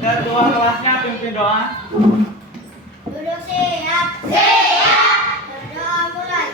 Ketua kelasnya pimpin doa. Duduk siap. Siap. Berdoa mulai.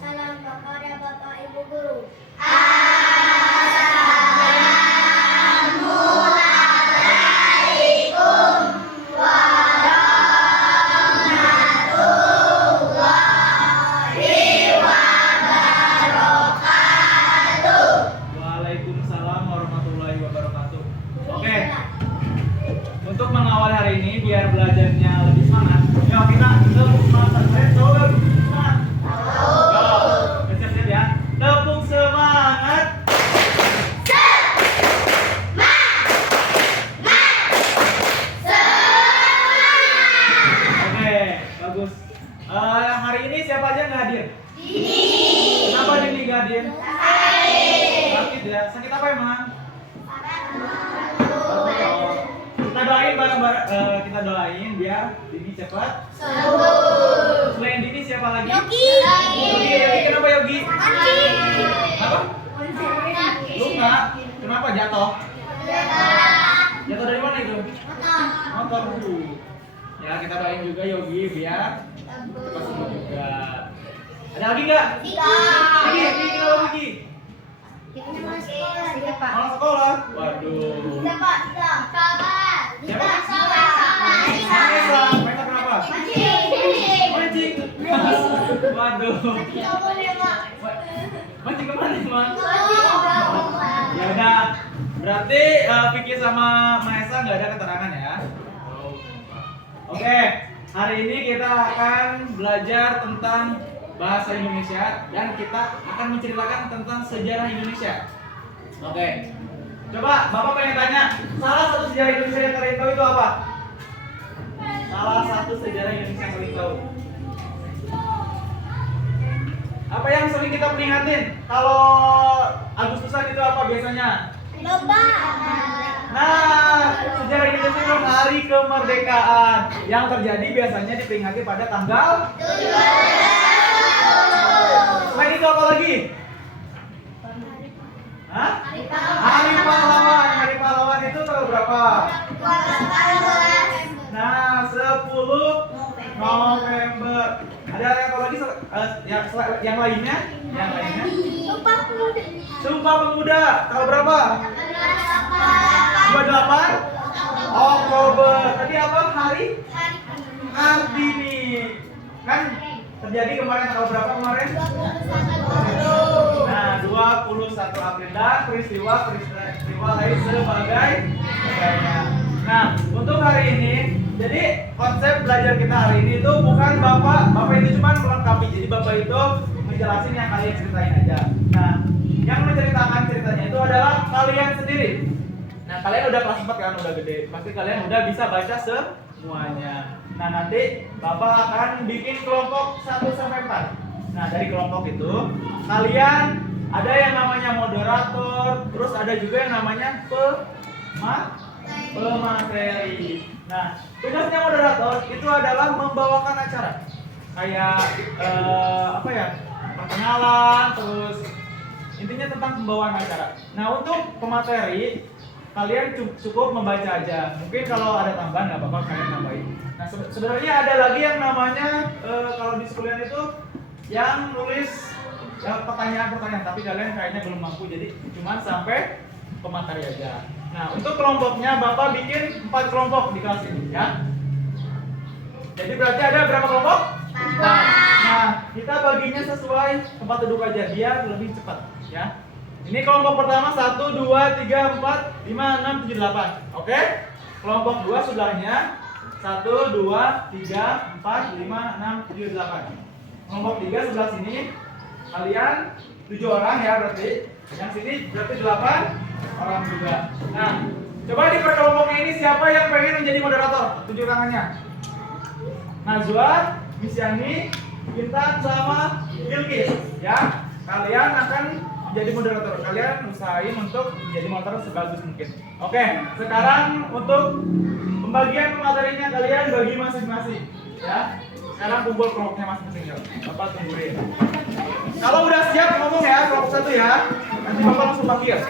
Salam kepada Bapak Ibu Guru. Waalaikumsalam warahmatullahi wabarakatuh. Oke. Untuk mengawal hari ini biar belajarnya lebih semangat. Yuk kita tepuk semangat. Semangat. Yuk, siap-siap ya. Tepuk semangat. Oke, bagus. Hari ini siapa aja nggak hadir? Kenapa Dini nggak hadir? Sakit ya? Sakit apa emang? Kita doain bareng-bareng. Kita doain biar Dini cepat. Selain Dini siapa lagi? Yogi. Yogi, kenapa Yogi? Apa? Luka. Kenapa jatuh? Jatuh dari mana itu? Motor. Ya kita doain juga Yogi biar cepat sembuh juga. Ada lagi nggak? Lagi kenapa lagi? Malah sekolah. Waduh. Siapa? Vanessa. Vanessa kenapa? Mancing. Waduh. Mancing kemana emang? Ya udah. Berarti Vicky sama Maesa nggak ada keterangan ya? Oke. Hari ini kita akan belajar tentang bahasa Indonesia dan kita akan menceritakan tentang sejarah Indonesia. Oke. Coba Bapak pengen tanya, salah satu sejarah Indonesia yang kalian tahu itu apa? Salah satu sejarah Indonesia yang kalian tahu. Apa yang sering kita peringatin? Kalau Agustusan itu apa biasanya? Lomba. Nah, sejarah Indonesia itu hari kemerdekaan yang terjadi biasanya diperingati pada tanggal 17. Selain itu apa lagi? Hah? Hari pahlawan. Hari pahlawan itu tanggal berapa? Nah, 10 November. Ada yang lagi yang lainnya? Yang lainnya? Sumpah Pemuda. Tanggal berapa? 28 Oktober. Tadi apa hari? Kartini. Kan terjadi kemarin tanggal berapa kemarin? Nah, 21 April dan peristiwa lain sebagainya. Nah, untuk hari ini, jadi konsep belajar kita hari ini itu bukan Bapak itu cuma melengkapi. Jadi Bapak itu menjelasin yang kalian ceritain aja. Nah, yang menceritakan ceritanya itu adalah kalian sendiri. Nah, kalian udah kelas 4 kan, udah gede. Pasti kalian udah bisa baca semuanya. Nah, nanti Bapak akan bikin kelompok 1 sampai 4. Nah, dari kelompok itu kalian ada yang namanya moderator, terus ada juga yang namanya pemateri. Nah, tugasnya moderator itu adalah membawakan acara. Kayak apa ya? Perkenalan, terus intinya tentang pembawaan acara. Nah, untuk pemateri kalian cukup membaca aja. Mungkin kalau ada tambahan nggak apa-apa kalian tambahin. Nah, sebenarnya ada lagi yang namanya kalau di sekolah itu yang nulis ya, pertanyaan-pertanyaan, tapi kalian kayaknya belum mampu, jadi cuma sampai pemateri aja. Nah, untuk kelompoknya Bapak bikin 4 kelompok di kelas ini ya. Jadi berarti ada berapa kelompok? 4. Nah, kita baginya sesuai tempat duduk aja biar lebih cepat ya. Ini kelompok pertama 1 2 3 4 5 6 7 8. Oke? Kelompok 2 sebelahnya 1 2 3 4 5 6 7 8. Kelompok 3 sebelah sini kalian 7 orang ya berarti. Yang sini berarti 8 orang juga. Nah, coba di per kelompoknya ini siapa yang pengen menjadi moderator? Tunjuk tangannya. Najwa, Misyani, Intan sama Bilkis ya. Kalian akan jadi moderator. Kalian usahain untuk menjadi moderator sebagus mungkin. Oke, sekarang untuk pembagian materinya kalian bagi masing-masing ya. Sekarang kumpul kelompoknya masing-masing ya. Bapak tungguin. Kalau udah siap ngomong ya kelompok 1 ya. Nanti Bapak langsung panggil.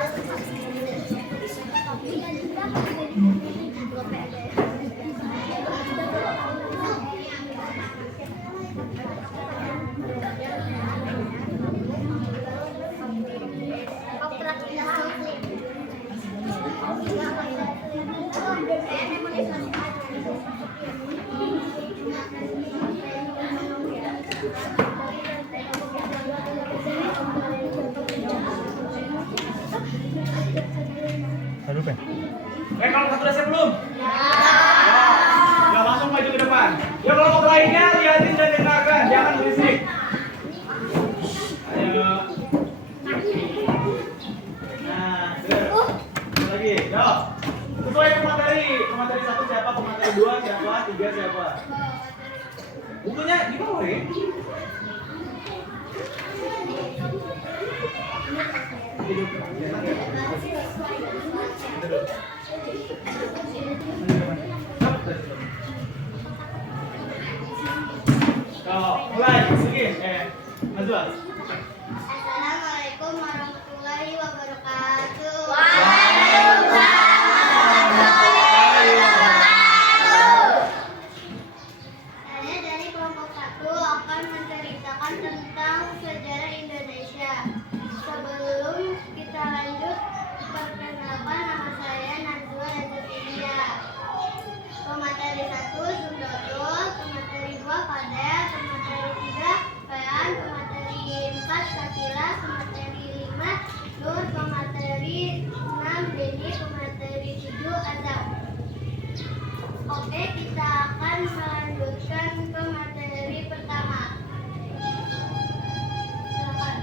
Kalau satu udah siap belum? Ya, langsung maju ke depan. Ya kelompok lainnya lihatin dan dengarkan, jangan berisik. Ayo. Nah, lagi, yo. Sesuai pemateri. Pemateri 1 siapa? Pemateri 2 siapa? 3 siapa? Bukunya di bawah ya? Mulai, sini, Najwa. Assalamualaikum warahmatullahi wabarakatuh. Saya dari kelompok 1 akan menceritakan tentang sejarah Indonesia. Sebelum kita lanjut, perkenalkan nama saya Najwa Nazafilia. Pemateri 1 Sundoto, pemateri 2 Fadel, pemateri 3 Fean, pemateri 4 Sakila, pemateri 5 Nur, pemateri 6 Deni, pemateri 7 Azam. Oke, kita akan melanjutkan ke materi pertama. Silakan.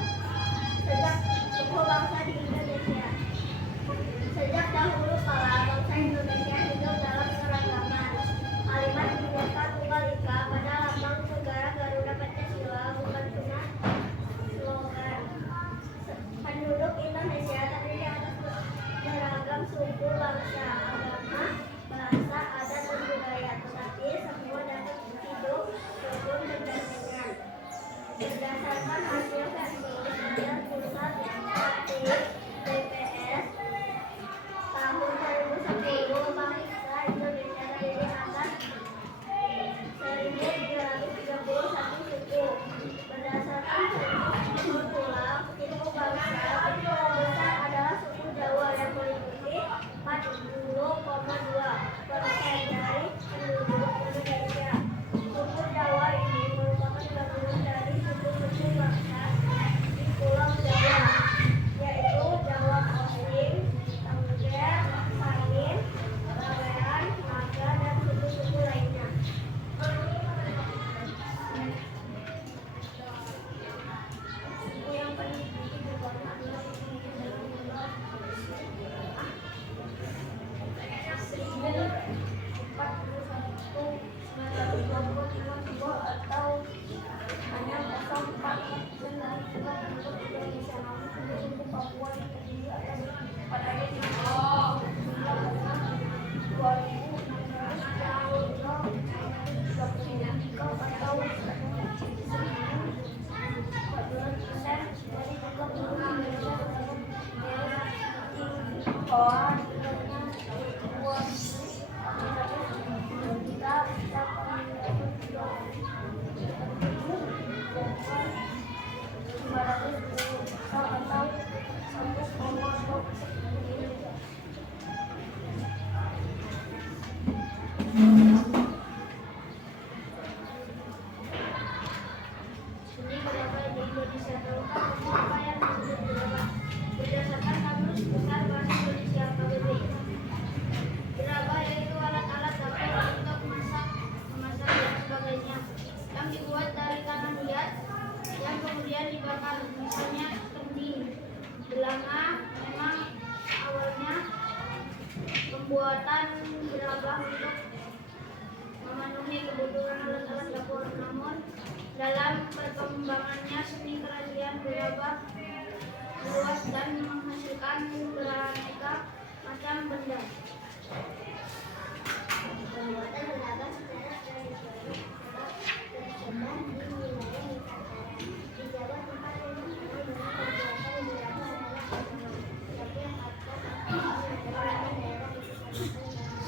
Sejak suku bangsa di Indonesia. Sejak dahulu kala bangsa Indonesia hidup dalam keragaman. Kalimat Bhinneka Tunggal Ika pada lambang negara Garuda Pancasila bukan cuma slogan. Penduduk Indonesia terdiri atas beragam suku, bangsa, agama, bahasa, adat, dan budaya, tetapi semua dapat hidup rukun berdampingan. Berdasarkan hasil versi Badan Pusat Statistik BPS tahun 2010, bangsa Indonesia terdiri atas 1.331 suku. Berdasarkan sensus pula, suku bangsa terbesar adalah suku Jawa yang meliputi 40,2% dari penduduk Indonesia. Suku Jawa ini merupakan gabungan dari suku-suku bangsa di Pulau Jawa, yaitu Jawa Osing, Tengger, Samin, Bawean, Naga, dan suku-suku lainnya. Suku yang pendidik juga atau hanya 0,4% untuk Indonesia, namun suku Papua terdiri atas 4 ayat di 2016 atau 14% dari jumlah penduduk Indonesia tersebut. kegiatan beragam untuk memenuhi kebutuhan alat-alat dapur. Namun dalam perkembangannya seni kerajinan gerabah meluas dan menghasilkan beraneka macam benda. Pembuatan gerabah secara tradisional tersebar di wilayah Nusantara. Di Jawa tempat yang terkenal dengan pembuatan gerabah adalah Pasaman. Tapi yang patut adalah daerah di Kecamatan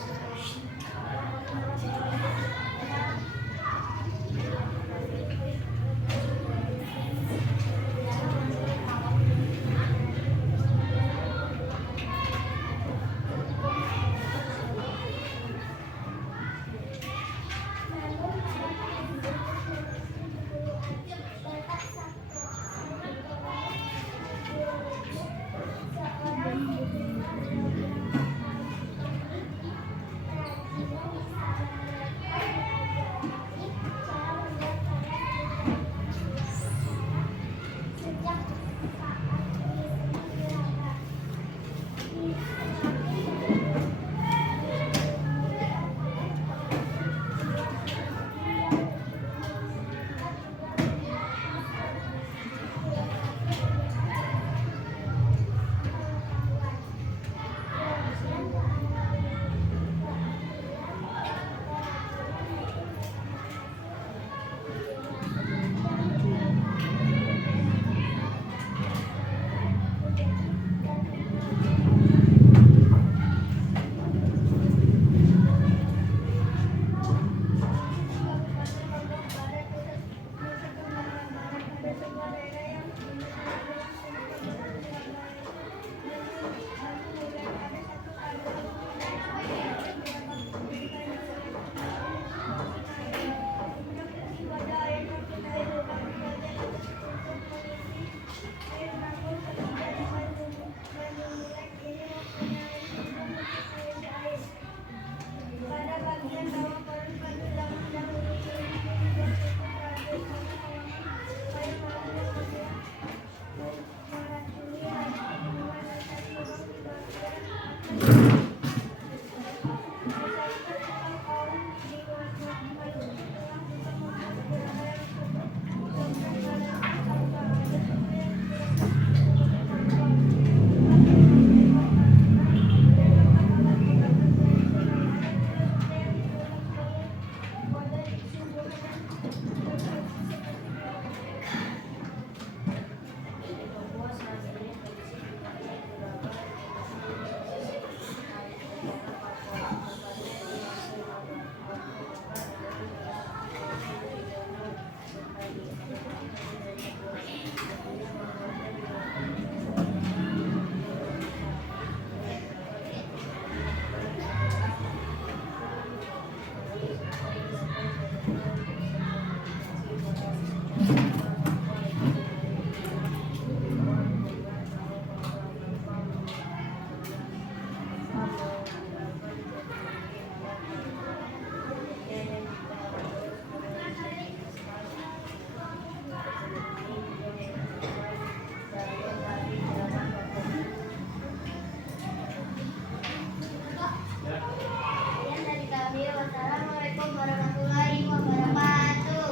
Wassalamualaikum warahmatullahi wabarakatuh.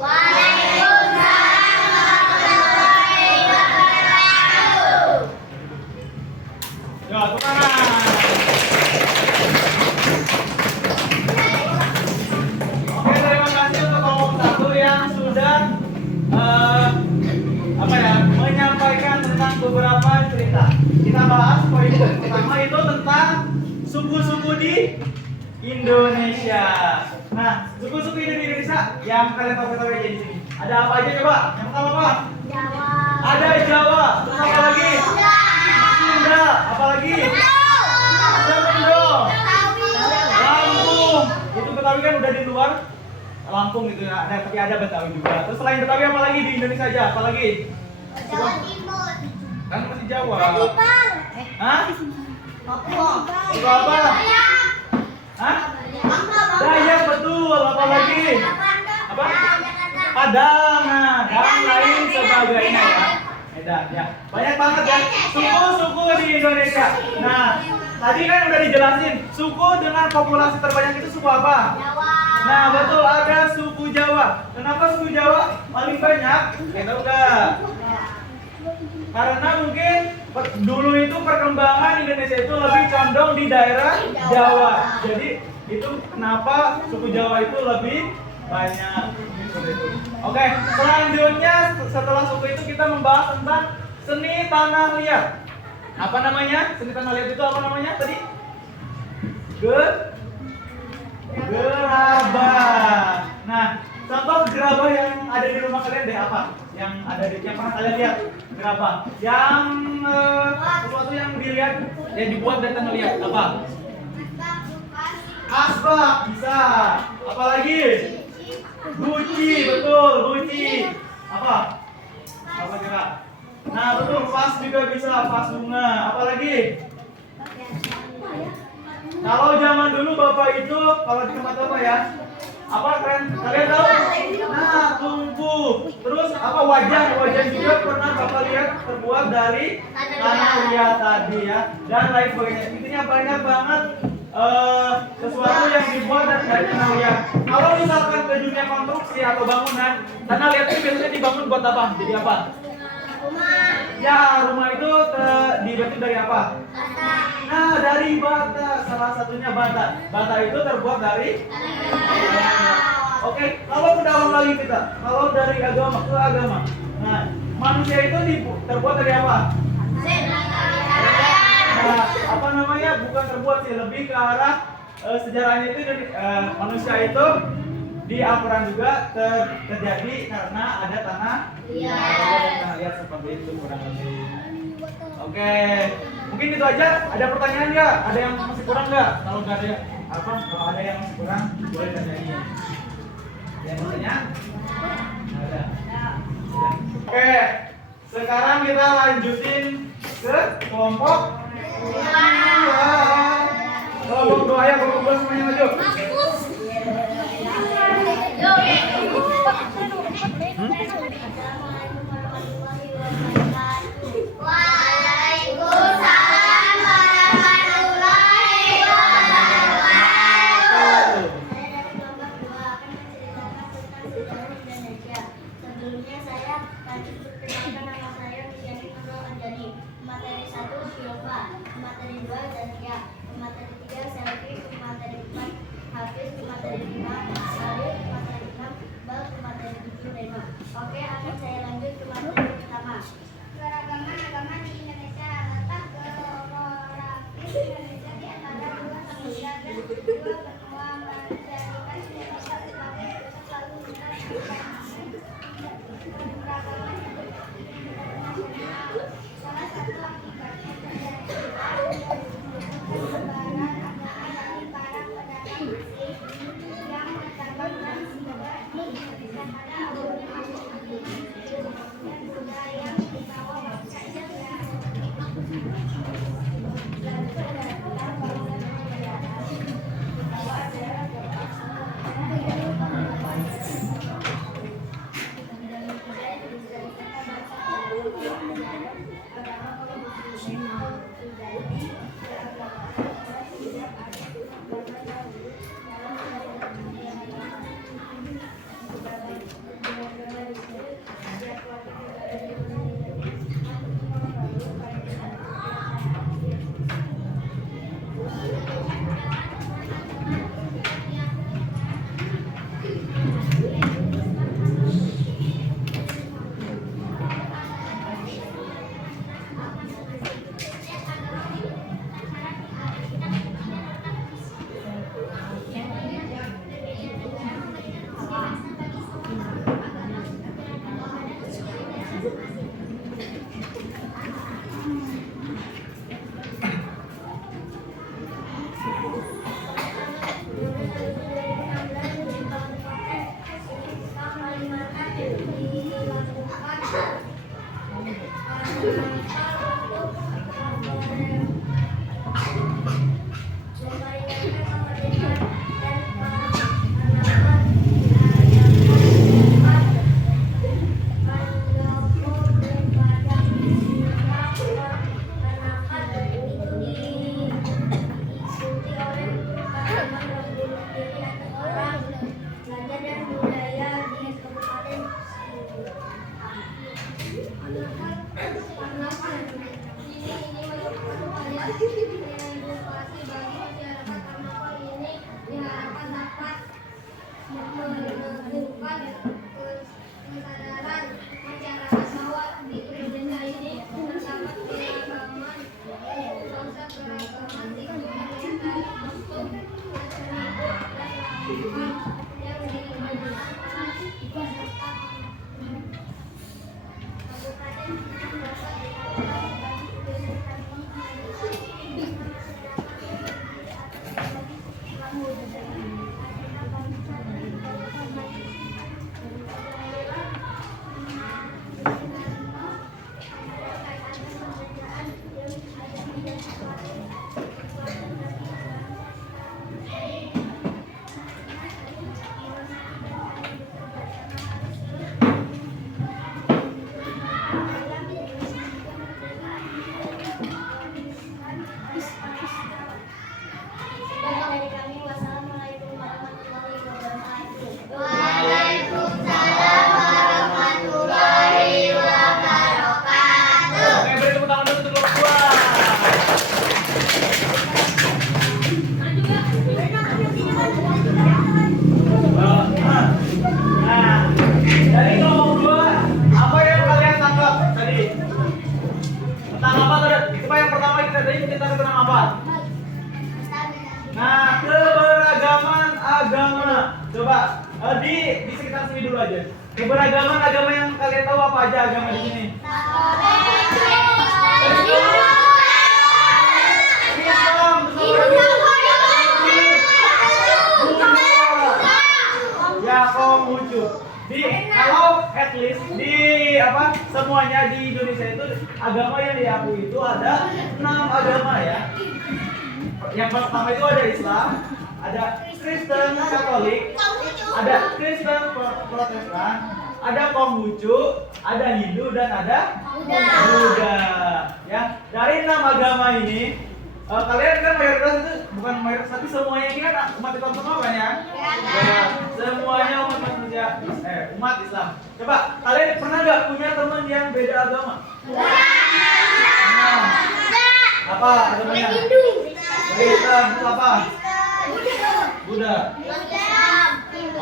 Ya, tepuk tangan. Oke, terima kasih untuk kelompok satu yang sudah menyampaikan tentang beberapa cerita. Kita bahas poin pertama itu tentang suku-suku di Indonesia. Nah, suku-suku di Indonesia yang kalian tahu aja di sini. Ada apa aja coba? Yang pertama apa? Jawa. Ada Jawa. Terus apa lagi? Sunda. Apa lagi? Sunda. Lampung. Itu Betawi kan udah di luar Lampung gitu ya. Ada, tapi ada Betawi juga. Terus selain Betawi apa lagi di Indonesia aja? Apa lagi? Jawa Timur. Kan masih Jawa. Jepang. Hah? Papua. Itu apa? Hah? Dayak, betul. Apa lagi? Apa? Padang. Nah, dan lain sebagainya ya. Medan ya. Banyak banget ya suku-suku di Indonesia. Nah, tadi kan udah dijelasin suku dengan populasi terbanyak itu suku apa? Nah, betul, ada suku Jawa. Kenapa suku Jawa paling banyak? Tahu nggak? Karena mungkin dulu itu perkembangan Indonesia itu lebih condong di daerah Jawa. Jadi itu kenapa suku Jawa itu lebih banyak. Oke, selanjutnya setelah suku itu kita membahas tentang seni tanah liat. Apa namanya? Seni tanah liat itu apa namanya tadi? Gerabah. Nah, contoh gerabah yang ada di rumah kalian deh apa? Yang ada di yang pernah kalian lihat gerabah. Yang sesuatu yang dilihat yang dibuat dari tanah liat apa? Asbak bisa. Apalagi? Guci, betul, guci. Apa? Apa kira? Nah, betul, vas juga bisa, vas bunga. Apalagi? Kalau zaman dulu Bapak itu kalau di tempat apa ya? Apa kalian tahu? Nah, tungku. Terus apa wajan? Wajan juga pernah Bapak lihat terbuat dari tanah liat tadi ya. Dan lain sebagainya. Intinya banyak banget sesuatu yang dibuat dari tanah liat. Kalau misalkan ke dunia konstruksi atau bangunan, tanah liat itu biasanya dibangun buat apa? Jadi apa? Ya, rumah itu dibentuk dari apa? Nah, dari bata. Salah satunya bata. Bata itu terbuat dari Oke, kalau ke dalam lagi kita. Kalau dari agama ke agama. Nah, manusia itu terbuat dari apa? Nah, apa namanya? Bukan terbuat sih, lebih ke arah sejarahnya itu manusia itu di Al-Quran juga terjadi karena ada tanah liat seperti itu kurang lebih. Oke, mungkin itu aja. Ada pertanyaan nggak? Ada yang masih kurang nggak? Kalau nggak ada kalau ada yang masih kurang boleh tanyain. Yang mau tanya? Ada. Oke, sekarang kita lanjutin ke kelompok kelompok 2 ya, kelompok 2 semuanya maju. Waalaikumsalam warahmatullahi wabarakatuh. Sebelumnya saya akan perkenalkan nama saya Misyani Nurul Anjani. Materi 1 Silva, materi 2 Zakia, materi 3 Selfie, materi 4 Hafiz, materi 5 Salih, materi 6 Bal, materi 7 Rema. Oke, akan saya lanjut ke materi pertama. Keragaman agama di Indonesia. Letak geografis Indonesia di antara dua samudra dan dua benua menjadikan Indonesia sebagai pusat lalu lintas keragaman internasional. Salah satu akibatnya terjadi penyebaran agama dari para pedagang asing yang menetapkan sumber dan pada awalnya dan budaya yang dibawa bangsa India. edukasi bagi masyarakat karnaval ini diharapkan dapat menumbuhkan kesadaran masyarakat bahwa di Indonesia ini terdapat keragaman bangsa, keragaman budaya dan kostum tersebut yang dimajukan serta kabupaten dapat dari kami. Wassalamualaikum warahmatullahi wabarakatuh. Waalaikumsalam warahmatullahi wabarakatuh. Oke, beri tepuk tangan dulu untuk kelompok dua. Nah, dari kelompok dua, apa yang kalian tangkap tadi? Tentang apa tadi? Coba yang pertama kita tentang apa? Nah, keberagaman agama. Coba di sekitar sini dulu aja. Keberagaman agama yang kalian tahu apa aja agama di sini? Islam, ya Konghucu. Kalau at least di apa semuanya di Indonesia itu agama yang diakui itu ada 6 agama ya. Yang pertama itu ada Islam, ada Kristen Katolik, ada Kristen Protestan, ada Konghucu, ada Hindu dan ada Buddha. Ya, dari 6 agama ini kalian kan mayoritas itu bukan mayoritas tapi semuanya ini kan umat Islam semua kan ya? Ya, semuanya umat manusia umat Islam. Coba kalian pernah nggak punya teman yang beda agama? Nah, apa agamanya? Islam itu apa? Buddha.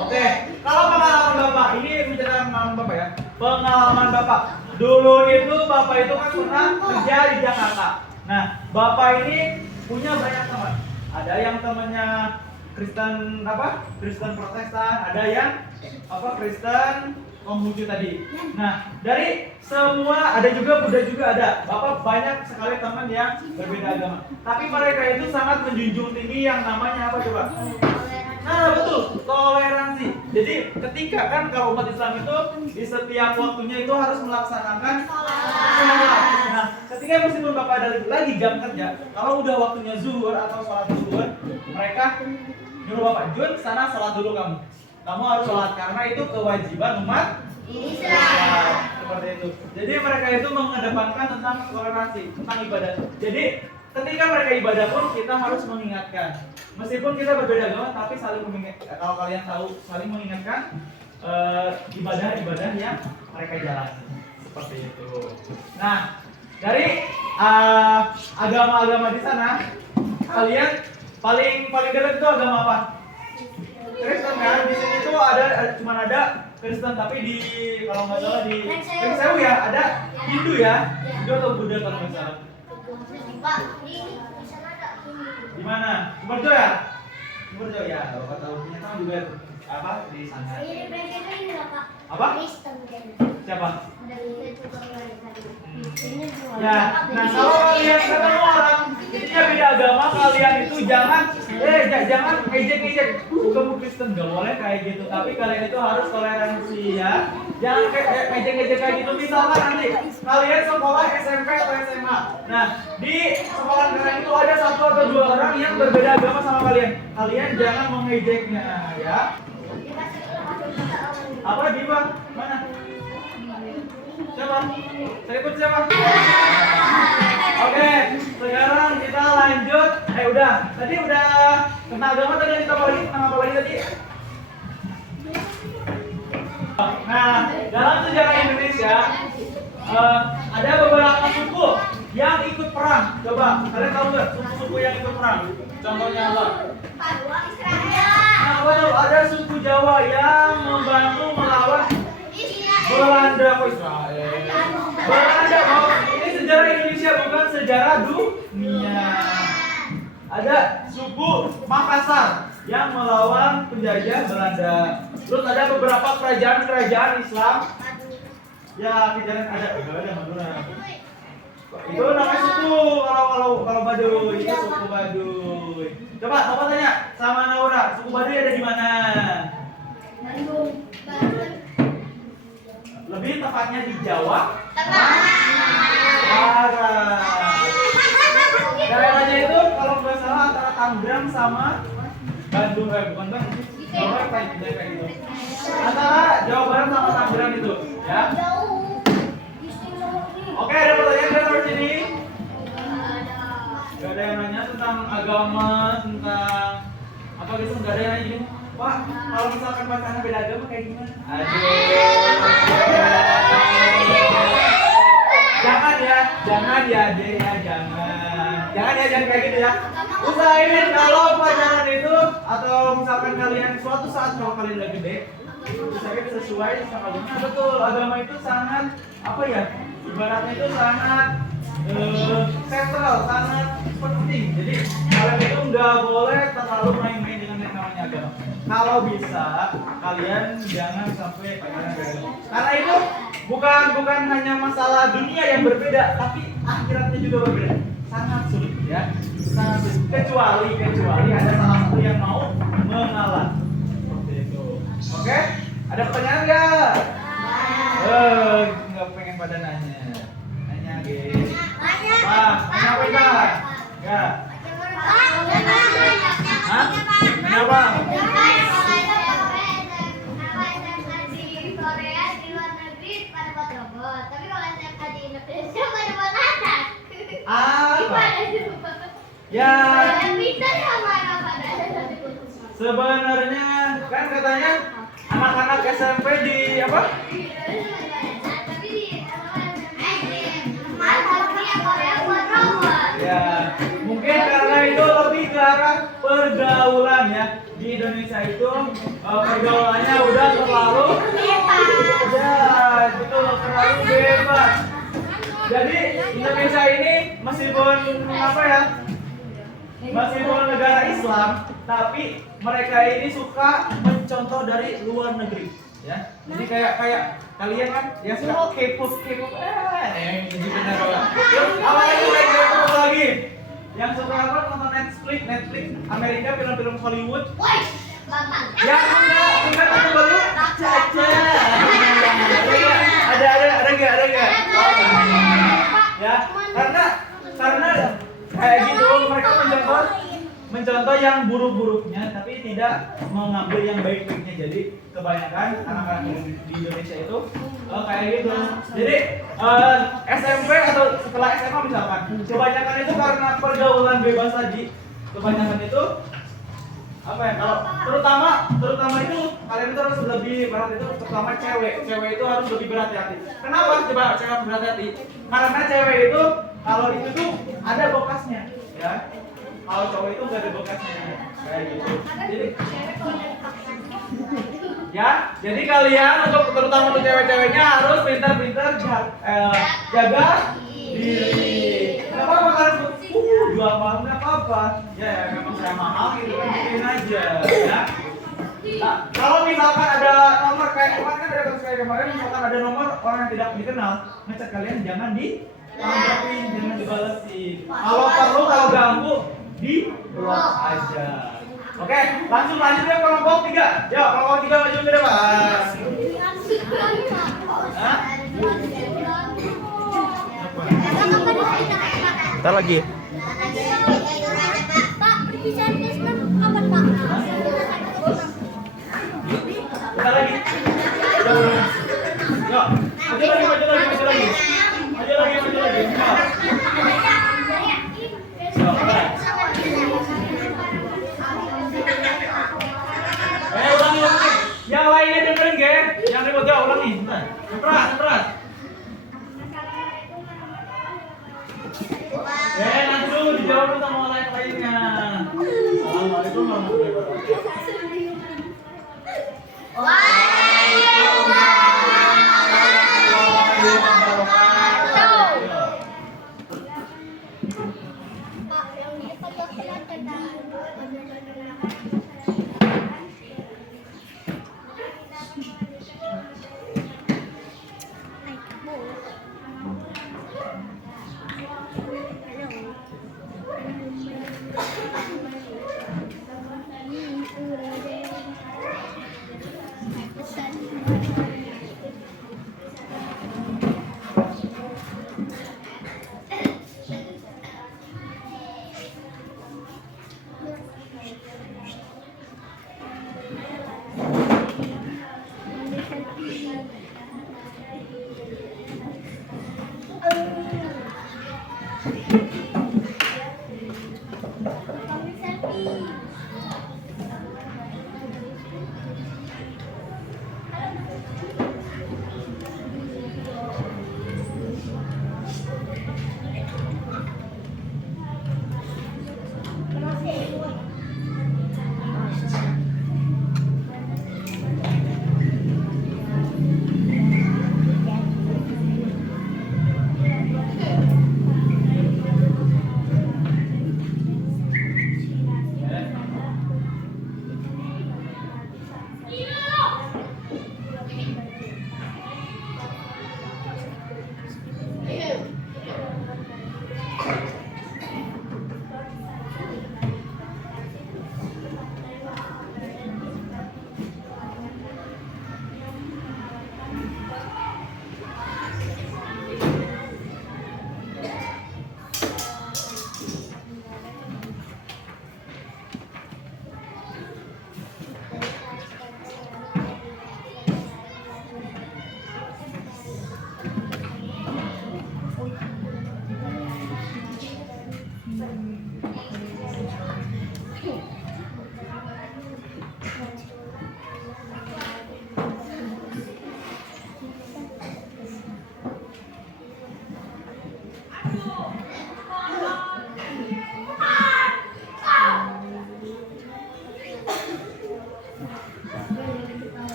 Oke, kalau pengalaman Bapak, ini bicara pengalaman Bapak ya. Pengalaman Bapak. Dulu itu Bapak itu kan pernah kerja di Jakarta. Nah, Bapak ini punya banyak teman. Ada yang temannya Kristen apa? Kristen Protestan, ada yang apa? Kristen Konghucu tadi. Nah, dari semua ada juga Buddha juga ada. Bapak banyak sekali teman yang berbeda agama. Tapi mereka itu sangat menjunjung tinggi yang namanya apa coba? Nah, betul, toleransi. Jadi ketika kan kalau umat Islam itu di setiap waktunya itu harus melaksanakan sholat. Nah, ketika meskipun Bapak ada lagi jam kerja, kalau udah waktunya zuhur atau sholat zuhur, mereka nyuruh Bapak, Jun, sana sholat dulu kamu. Kamu harus sholat karena itu kewajiban umat Islam. Seperti itu. Jadi mereka itu mengedepankan tentang toleransi, tentang ibadah. Jadi ketika mereka ibadah pun kita harus mengingatkan. Meskipun kita berbeda agama, tapi saling mengingatkan. Kalau kalian tahu, saling mengingatkan ibadah-ibadah yang mereka jalani. Seperti itu. Nah, dari agama-agama di sana, kalian paling dekat itu agama apa? Kristen kan? Di sini tuh cuma ada Kristen, tapi di kalau nggak salah di Pringsewu ya ada Hindu ya, Hindu atau Buddha kalau nggak salah. Di mana? Sumerjo ya? Sumerjo ya. Bapak tahu punya tahu juga apa di sana? Apa? Siapa? Ya, nah kalau kalian ketemu orang intinya beda agama, kalian itu jangan ejek-ejek. Kamu Kristen gak boleh kayak gitu. Tapi kalian itu harus toleransi ya. Jangan ejek-ejek kayak gitu. Misalkan nanti kalian sekolah SMP atau SMA. Nah, di sekolah kalian itu ada 1 atau 2 orang yang berbeda agama sama kalian. Kalian jangan mengejeknya ya. Apa di bang? Mana? Siapa? Saya ikut siapa? Oke, sekarang kita lanjut. Udah. Tadi udah tentang agama tadi yang kita lagi tentang apa lagi tadi? Nah, dalam sejarah Indonesia ada beberapa suku yang ikut perang. perang. Coba, kalian tahu nggak suku-suku yang ikut perang? Contohnya apa? Nah, apa tuh? Ada suku Jawa yang membantu melawan Belanda. Kok Israel? Belanda, oh. Ini sejarah Indonesia bukan sejarah dunia. Ada suku Makassar yang melawan penjajah Belanda. Terus ada beberapa kerajaan-kerajaan Islam. Ya, kejadian ada Madura. Itu namanya suku kalau Baduy, itu suku Baduy. Coba Bapak tanya sama Naura, suku Baduy ada di mana? Lebih tepatnya di Jawa Barat. Daerahnya itu kalau nggak salah antara Tangerang sama Bandung, bukan Bandung sih. Jawa Barat kayak gitu. Antara Jawa Barat sama Tangerang itu, ya. Oke, ada pertanyaan dari luar sini? Gak ada yang nanya tentang agama, tentang apa gitu, gak ada yang nanya gini. Pak, kalau misalkan pacaran beda agama kayak gimana? Aduh. Jangan ya, deh ya, jangan kayak gitu ya. Usahain kalau pacaran itu atau misalkan kalian suatu saat kalau kalian udah gede, usahain sesuai sama agama. Betul, agama itu sangat apa ya? Ibaratnya itu sangat sentral, sangat penting. Jadi kalian itu nggak boleh terlalu main-main dengan yang namanya agama. Kalau bisa kalian jangan sampai pacaran beragama. Karena itu bukan hanya masalah dunia yang berbeda, tapi akhiratnya juga berbeda. Sangat sulit ya, sangat sulit. Kecuali ada salah satu yang mau mengalah. Seperti itu. Oke? Ada pertanyaan nggak? Nggak pengen pada nanya. Guys. Pak, kenapa enggak? Enggak. Hah? Kenapa? Di Korea, di luar negeri pada buat robot. Tapi kalau SMK di Indonesia pada buat anak. Gimana coba? Ya. Yang pintar sama anak pada. Sebenarnya kan katanya anak-anak SMP di apa? Ya, mungkin karena itu lebih ke arah pergaulan ya. Di Indonesia itu pergaulannya udah terlalu ya, betul, terlalu bebas. Jadi Indonesia ini meskipun apa ya? Meskipun negara Islam, tapi mereka ini suka mencontoh dari luar negeri, ya. Jadi kayak kalian kan yang suka K-pop, jadi benar banget. Terus apa lagi? Yang suka apa? Nonton Netflix Amerika, film-film Hollywood. Ya enggak nonton Hollywood. Caca. Ada enggak? Ya, karena kayak gitu mereka mencontoh yang buruk-buruknya tapi tidak mengambil yang baik-baiknya. Jadi kebanyakan anak-anak di Indonesia itu kayak gitu. Jadi SMP atau setelah SMA misalkan kebanyakan itu karena pergaulan bebas tadi, kebanyakan itu apa ya, kalau terutama itu kalian itu harus lebih berat itu, terutama cewek itu harus lebih berhati-hati. Kenapa coba cewek berhati-hati? Karena cewek itu kalau itu tuh ada bekasnya, ya. Kalau cowok itu nggak ada bekasnya, kayak gitu. Jadi kalian terutama untuk cewek-ceweknya harus pintar-pintar jaga diri. Nggak apa-apa kalian jual mahal, nggak apa-apa. Ya memang saya mahal gitu, mungkin aja, ya. Nah, kalau misalkan ada nomor kayak kemarin misalkan ada nomor orang yang tidak dikenal, ngecek kalian jangan ditanggapin, jangan dibalesin. Kalau ganggu di blok aja. Oke, lanjut ya kelompok 3. Yuk, kelompok 3 maju ke depan. Hah? Ntar lagi. Pak, perpisahan kelas kapan, Pak? Bentar lagi. Yuk, maju lagi. Ulangi. Yang lainnya dengerin gak? Yang ribut ya ulangi. Bentar. Teras. dulu sama orang lainnya. Assalamualaikum warahmatullahi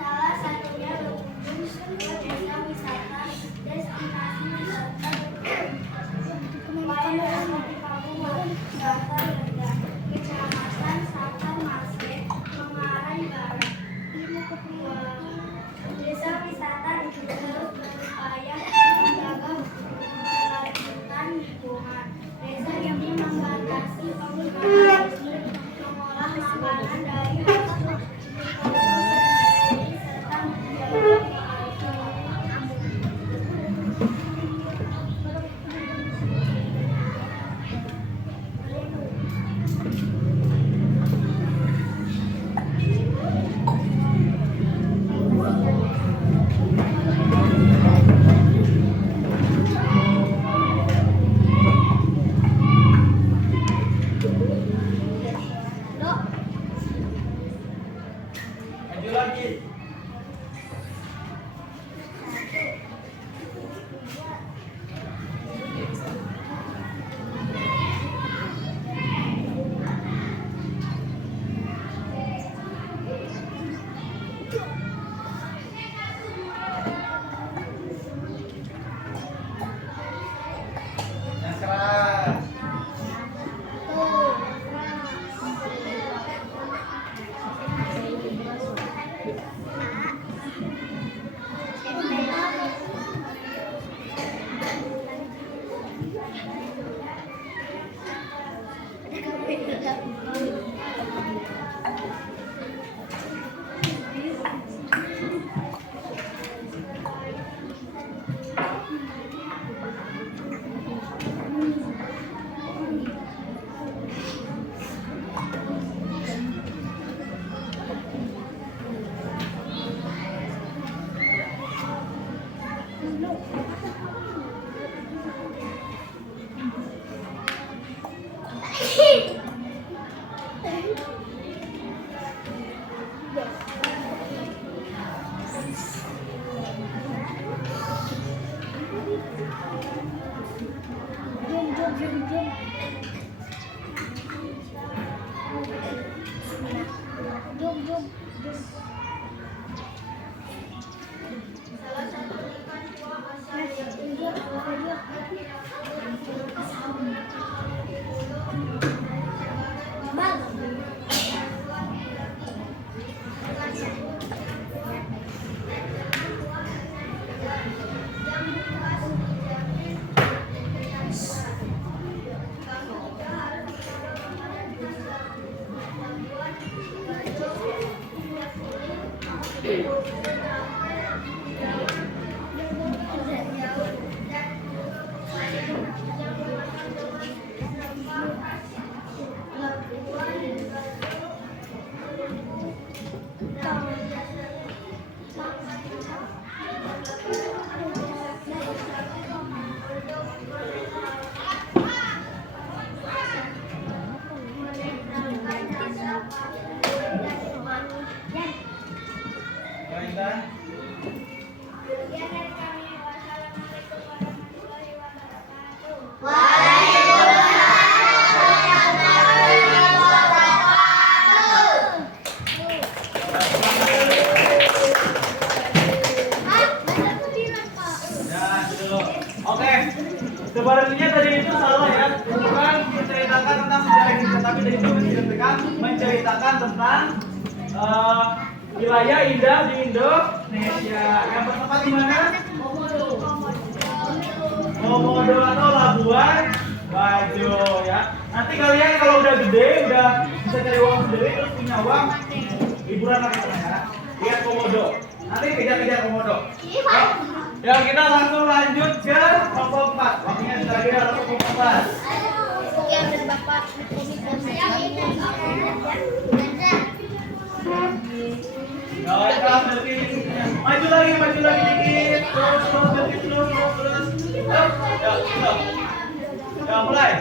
Salah satunya berkunjung ke desa wisata destinasi wisata Oke, sebenarnya tadi itu salah ya, bukan menceritakan tentang sejarah Indonesia, tapi tadi itu menceritakan tentang wilayah indah di Indonesia. Yang pertama di mana? Komodo atau Labuan Bajo ya. Nanti kalian kalau udah gede, udah bisa cari uang sendiri, terus punya uang, liburan lagi ya. Lihat komodo. Nanti kejar-kejar komodo. Ya kita langsung lanjut ke kelompok 4. Waktunya sudah ada kelompok 4. Yang dan Bapak maju lagi dikit. Terus. Ya, mulai.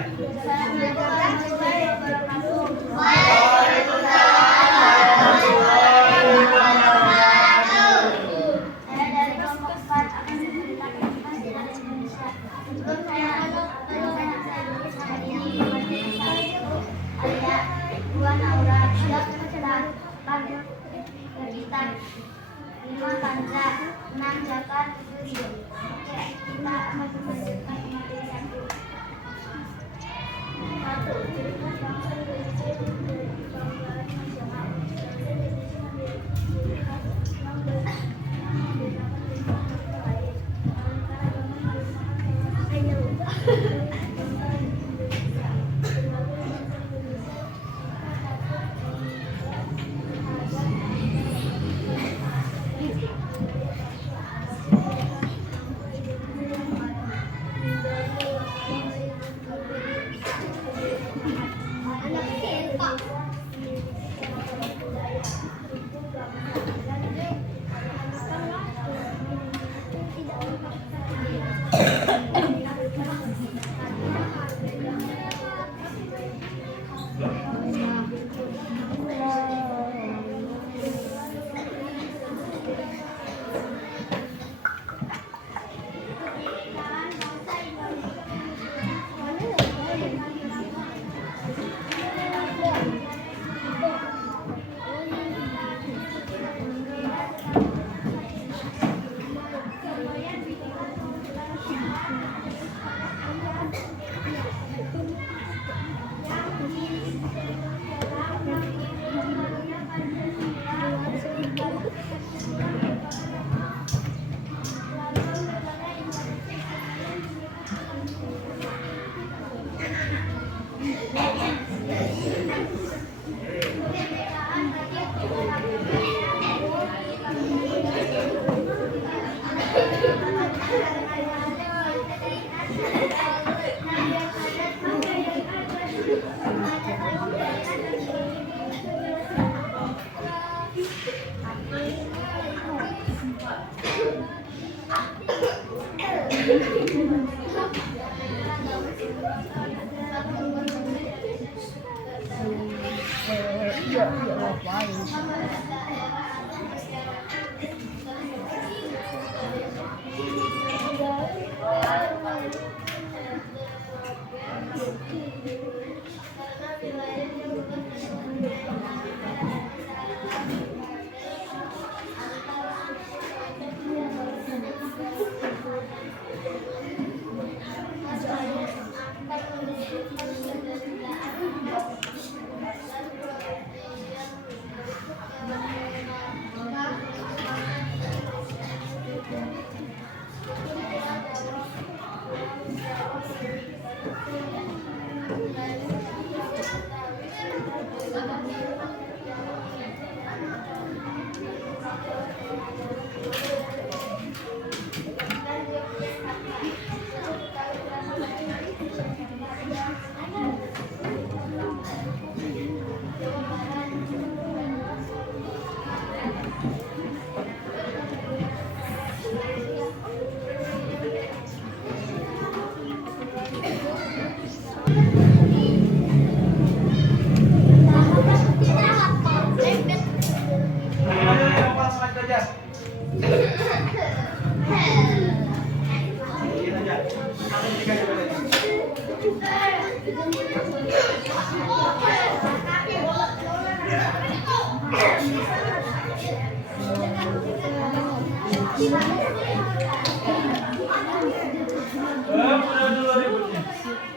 Udah dulu ributnya.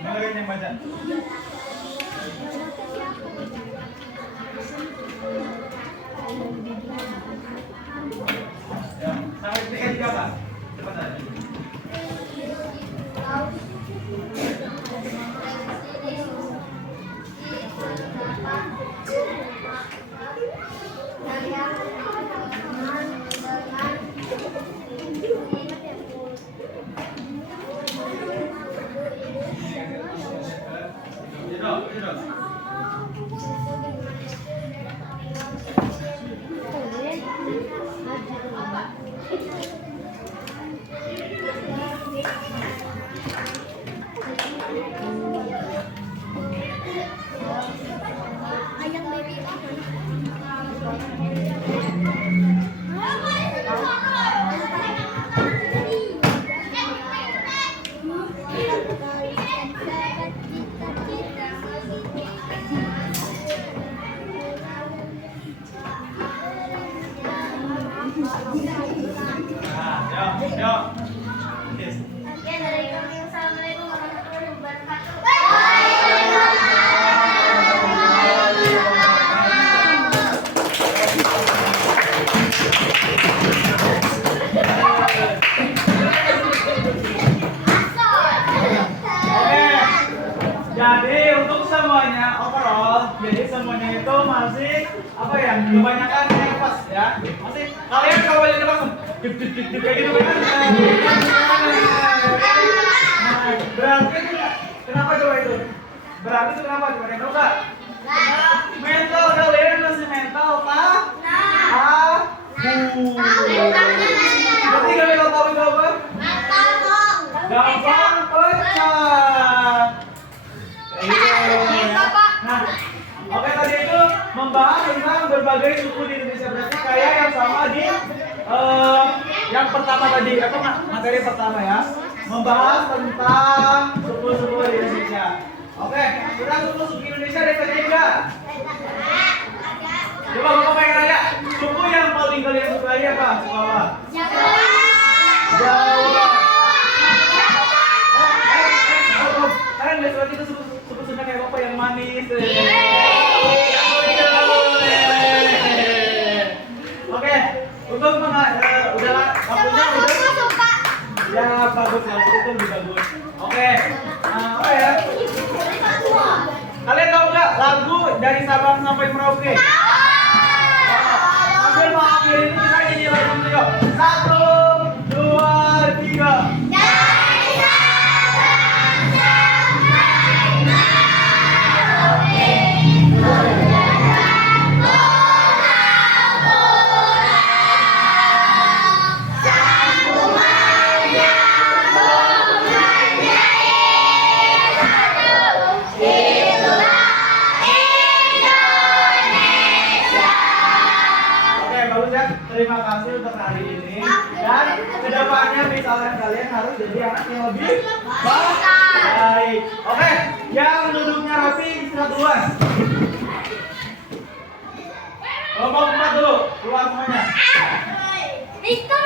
Dengerin yang baca. Ya, sampai 3 juga, Pak. Cepat aja. Jadi untuk semuanya overall, jadi semuanya itu masih apa ya? Kebanyakan yang pas ya. Masih kalian kalau balik ke langsung kayak gitu kan? Nah, berarti kenapa coba itu? Berarti itu kenapa? Coba yang tahu nggak? Mental kalian masih mental tak? Berarti kalian tahu itu apa? Gampang pecah. Nah, oke tadi itu membahas tentang berbagai suku di Indonesia. Berarti kayak yang sama di yang pertama tadi apa materi pertama ya, membahas tentang suku-suku di Indonesia. Oke, sudah suku-suku Indonesia ada yang enggak? Coba bapak pengen nanya, suku yang paling kalian sukai apa? Suku apa? Jawa. Kalian lihat lagi itu suku Sunda kayak apa yang manis. Oke, untuk udahlah waktunya udah. Ya bagus ya, itu lebih bagus. Oke, apa ya? Kalian tahu nggak lagu dari Sabang sampai Merauke? Sambil mengakhiri itu kita nyanyi lagu itu. 1, 2, 3. kalian harus jadi anak yang lebih baik. Oke, yang duduknya rapi istirahat duluan. Kelompok 4 dulu, keluar semuanya. Itu